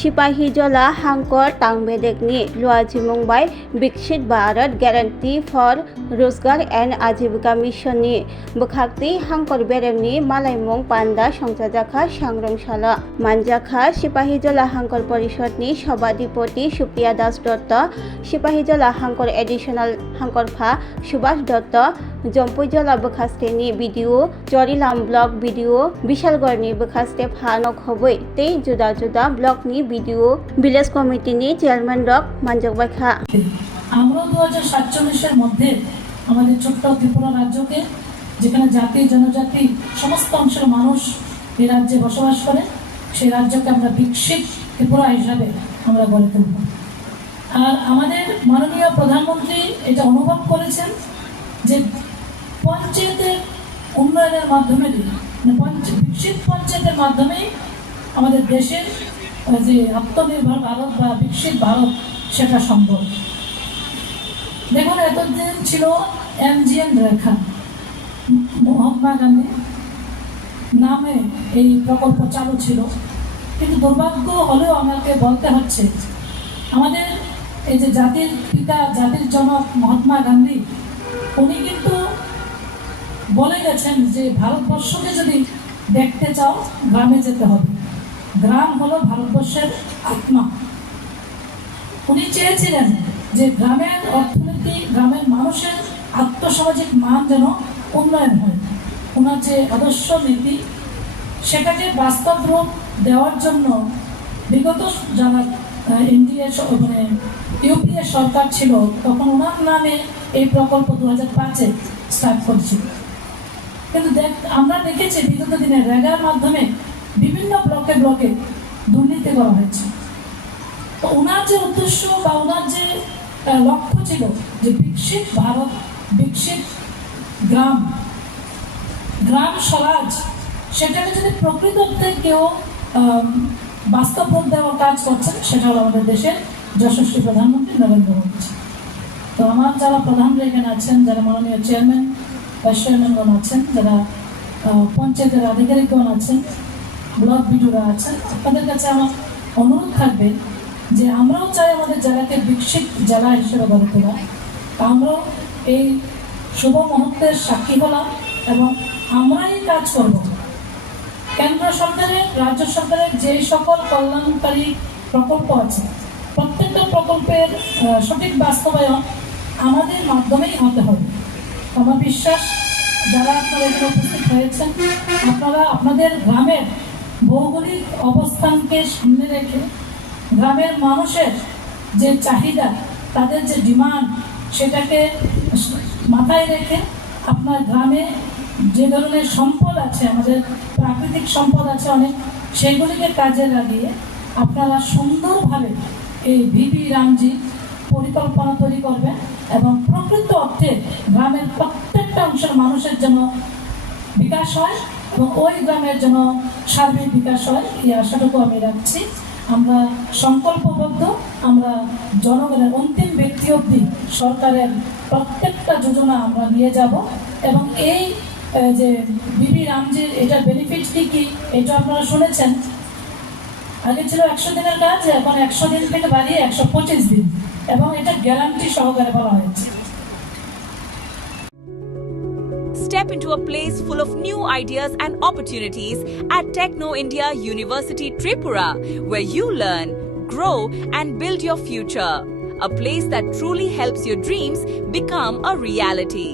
सिपाहीजला हांकर तांगबेदेकनि लुआजिमुंबाय विकसित भारत गेरेन्टी फर रोजगार एंड आजीविका मिशननि बखाक्ति हांकर बेरेमनि मालायमुं पान्दा संजाजाखा सांग्रांशाला मानजाखा सिपाहीजला हांकर परिषदनि सभाधिपति सुप्रिया दास दत्त सिपाहीजला हांकर एडिशनल हांकरफा सुभाष दत्त जम्पुइजला बखास्तेनि बिडिओ जरिलाम ब्लक बिडिओ विशालगढ़नि बखास्ते फानक हबै ते जुदा जुदा ब्लकनि ভিডিও ভিলেজ কমিটিনি চেয়ারম্যান রক মানজকবাইখা আমরা 2047 এর মধ্যে আমাদের ছোট্ট ত্রিপুরা রাজ্যকে যেখানে জাতি জনজাতি সমস্ত অংশের মানুষ এই রাজ্যে বসবাস করে সেই রাজ্যকে আমরা বিকশিত ত্রিপুরা হিসাবে আমরা গড়ে তুলব। আর আমাদের মাননীয় প্রধানমন্ত্রী এটা অনুভব করেছেন যে পঞ্চায়েতের উন্নয়নের মাধ্যমে বিকশিত পঞ্চায়েতের মাধ্যমে আমাদের দেশের যে আত্মনির্ভর ভারত বা বিকশিত ভারত সেটা সম্ভব। দেখুন, এতদিন ছিল MGN রেখা, মহাত্মা গান্ধী নামে এই প্রকল্প চালু ছিল, কিন্তু দুর্ভাগ্য হলেও আমাকে বলতে হচ্ছে আমাদের এই যে জাতির পিতা জাতির জনক মহাত্মা গান্ধী উনি কিন্তু বলে গেছেন যে ভারতবর্ষকে যদি দেখতে চাও গ্রামে যেতে হবে, গ্রাম হলো ভারতবর্ষের আত্মা। উনি চেয়েছিলেন যে গ্রামের অর্থনীতি গ্রামের মানুষের আত্মসামাজিক মান যেন উন্নয়ন হয়। ওনার যে আদর্শ নীতি সেটাকে বাস্তব রূপ দেওয়ার জন্য বিগত যারা NDA মানে UPA সরকার ছিল তখন ওনার নামে এই প্রকল্প 2005-এ স্টার্ট করেছিল। কিন্তু আমরা দেখেছি বিগত দিনে রেগার মাধ্যমে বিভিন্ন ব্লকে ব্লকে দুর্নীতি করা হয়েছে। তো ওনার যে উদ্দেশ্য বা ওনার যে লক্ষ্য ছিল যে বিকশিত ভারত, বিকশিত গ্রাম, গ্রাম স্বরাজ, সেটাকে যদি প্রকৃত অর্থে কেউ বাস্তব রূপ দেওয়ার কাজ করছেন সেটা হলো আমাদের দেশের যশস্বী প্রধানমন্ত্রী নরেন্দ্র মোদী। তো আমার যারা প্রধানরা এখানে আছেন, যারা মাননীয় চেয়ারম্যান ভাইস চেয়ারম্যানগণ আছেন, যারা পঞ্চায়েতের আধিকারিকগণ আছেন, ব্লক বিডিওরা আছেন, আপনাদের কাছে আমার অনুরোধ থাকবে যে আমরাও চাই আমাদের জেলাকে বিকশিত জেলা হিসেবে গড়ে তোলা। আমরাও এই শুভ মুহূর্তের সাক্ষী হলাম এবং আমরাই কাজ করব। কেন্দ্র সরকারের রাজ্য সরকারের যে সকল কল্যাণকারী প্রকল্প আছে প্রত্যেকটা প্রকল্পের সঠিক বাস্তবায়ন আমাদের মাধ্যমেই হতে হবে। আমার বিশ্বাস যারা আপনারা এখানে উপস্থিত হয়েছেন আপনারা আপনাদের গ্রামের ভৌগোলিক অবস্থানকে সামনে রেখে গ্রামের মানুষের যে চাহিদা, তাদের যে ডিমান্ড, সেটাকে মাথায় রেখে আপনার গ্রামে যে ধরনের সম্পদ আছে, আমাদের প্রাকৃতিক সম্পদ আছে অনেক, সেগুলিকে কাজে লাগিয়ে আপনারা সুন্দরভাবে এই ভিপি রামজি পরিকল্পনা তৈরি করবেন এবং প্রকৃত অর্থে গ্রামের প্রত্যেকটা অংশের মানুষের জন্য বিকাশ হয় এবং ওই গ্রামের জন্য সার্বিক বিকাশ হয়, এই আশাটুকু আমি রাখছি। আমরা সংকল্পবদ্ধ, আমরা জনগণের অন্তিম ব্যক্তি অবধি সরকারের প্রত্যেকটা যোজনা আমরা নিয়ে যাব এবং এই যে বিবি রামজির এটার বেনিফিট কি এটা আপনারা শুনেছেন। আগে ছিল 100 দিনের কাজ, এখন 100 দিন থেকে বাড়িয়ে 125 দিন এবং এটা গ্যারান্টি সহকারে বলা হয়েছে। Step into a place full of new ideas and opportunities at Techno India University Tripura, where you learn, grow and build your future. A place that truly helps your dreams become a reality.